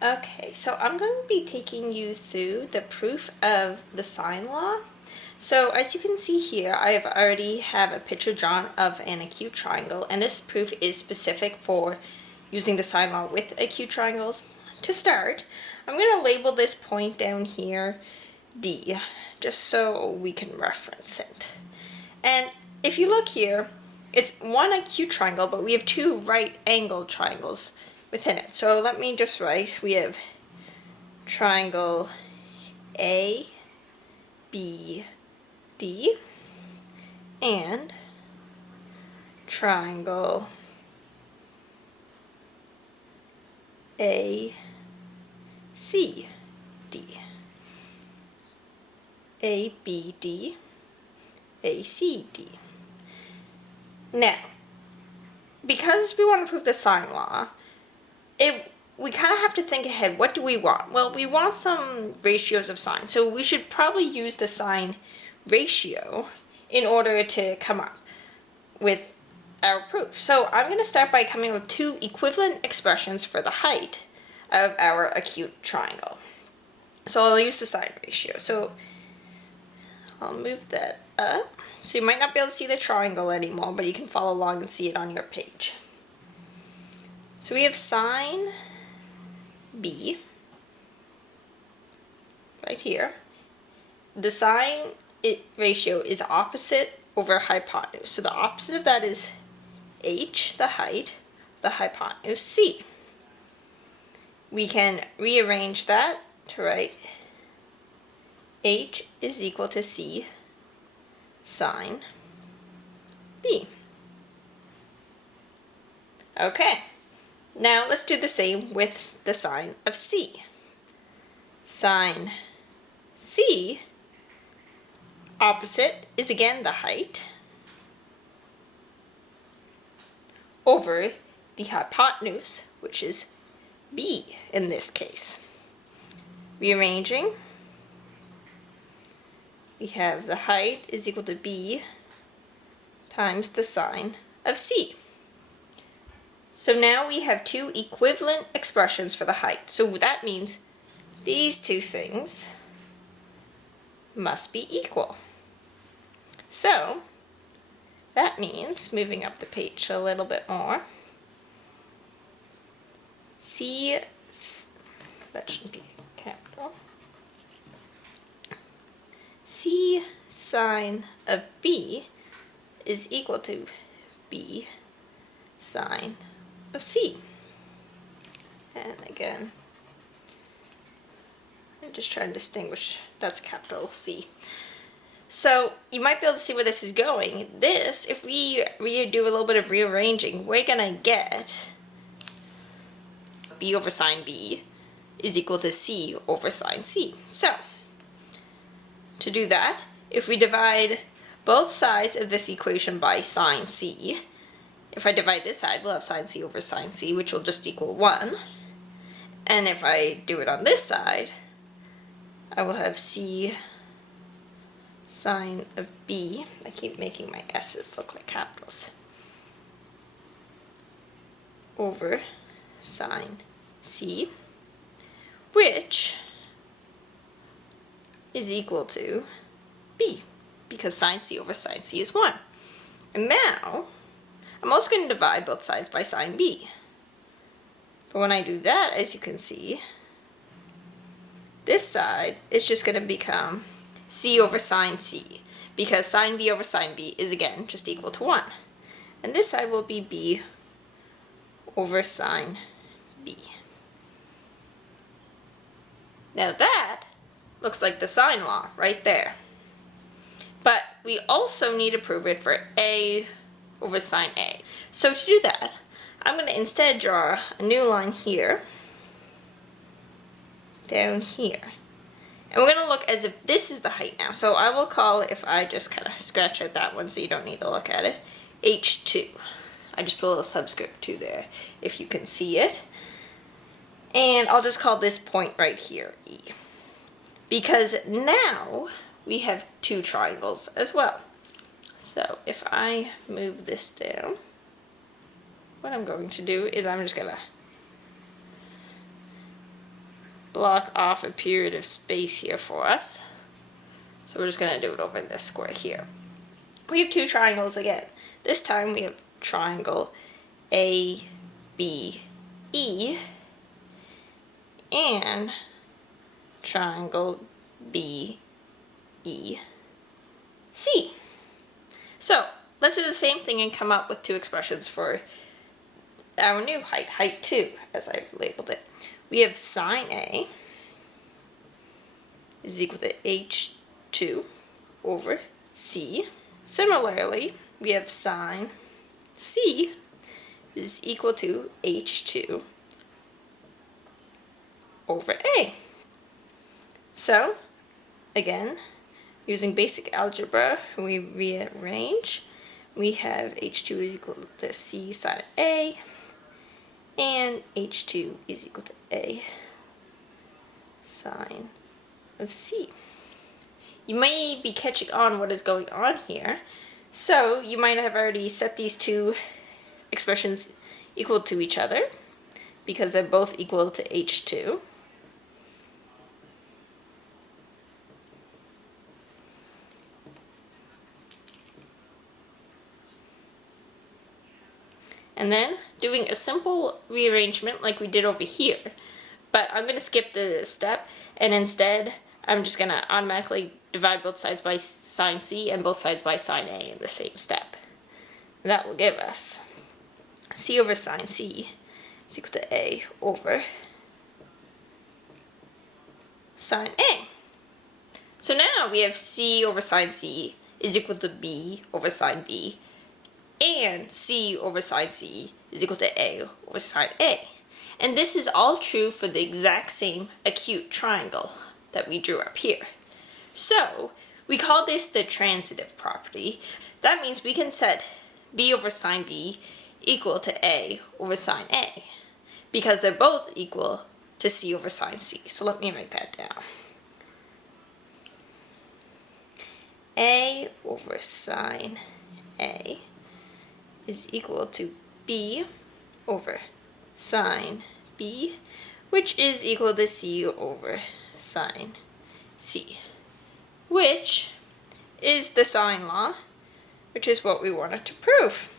Okay, so I'm going to be taking you through the proof of the sine law. So as you can see here, I have already have a picture drawn of an acute triangle, and this proof is specific for using the sine law with acute triangles. To start, I'm going to label this point down here D, just so we can reference it. And if you look here, it's one acute triangle, but we have two right-angled triangles within it. So let me just write, we have triangle A, B, D, and triangle A, C, D. A, B, D, A, C, D. Now, because we want to prove the sine law, we kind of have to think ahead. What do we want? Well, we want some ratios of sine, so we should probably use the sine ratio in order to come up with our proof. So I'm going to start by coming up with two equivalent expressions for the height of our acute triangle. So I'll use the sine ratio. So I'll move that up. So you might not be able to see the triangle anymore, but you can follow along and see it on your page. So we have sine B right here. The sine ratio is opposite over hypotenuse. So the opposite of that is h, the height, the hypotenuse c. We can rearrange that to write h is equal to c sine b. Okay. Now let's do the same with the sine of c. Sine c, opposite is again the height over the hypotenuse, which is b in this case. Rearranging, we have the height is equal to b times the sine of c. So now we have two equivalent expressions for the height. So that means these two things must be equal. So that means, moving up the page a little bit more, C, that shouldn't be capital, C sine of B is equal to B sine of C. And again, I'm just trying to distinguish, that's capital C. So you might be able to see where this is going. This, if we do a little bit of rearranging, we're gonna get B over sine B is equal to C over sine C. So to do that, if we divide both sides of this equation by sine C, if I divide this side, we'll have sine C over sine C, which will just equal 1. And if I do it on this side, I will have C sine of B. I keep making my S's look like capitals. Over sine C, which is equal to B, because sine C over sine C is 1. And now, I'm also going to divide both sides by sine B. But when I do that, as you can see, this side is just going to become C over sine C, because sine B over sine B is again just equal to 1. And this side will be B over sine B. Now that looks like the sine law right there. But we also need to prove it for A over sine A. So to do that, I'm going to instead draw a new line here, down here. And we're going to look as if this is the height now. So I will call, if I just kind of scratch out that one so you don't need to look at it, H2. I just put a little subscript 2 there if you can see it. And I'll just call this point right here E. Because now we have two triangles as well. So if I move this down, what I'm going to do is I'm just going to block off a period of space here for us. So we're just going to do it over this square here. We have two triangles again. This time we have triangle ABE and triangle BEC. So let's do the same thing and come up with two expressions for our new height, height 2, as I've labeled it. We have sine A is equal to H2 over C. Similarly, we have sine C is equal to H2 over A. So, again, using basic algebra, we rearrange. We have H2 is equal to C sine A, and H2 is equal to A sine of C. You may be catching on what is going on here. So you might have already set these two expressions equal to each other because they're both equal to H2. And then doing a simple rearrangement like we did over here. But I'm going to skip the step, and instead I'm just going to automatically divide both sides by sine C and both sides by sine A in the same step. And that will give us C over sine C is equal to A over sine A. So now we have C over sine C is equal to B over sine B, and C over sine C is equal to A over sine A. And this is all true for the exact same acute triangle that we drew up here. So, we call this the transitive property. That means we can set B over sine B equal to A over sine A, because they're both equal to C over sine C. So let me write that down. A over sine A is equal to B over sine B, which is equal to C over sine C, which is the sine law, which is what we wanted to prove.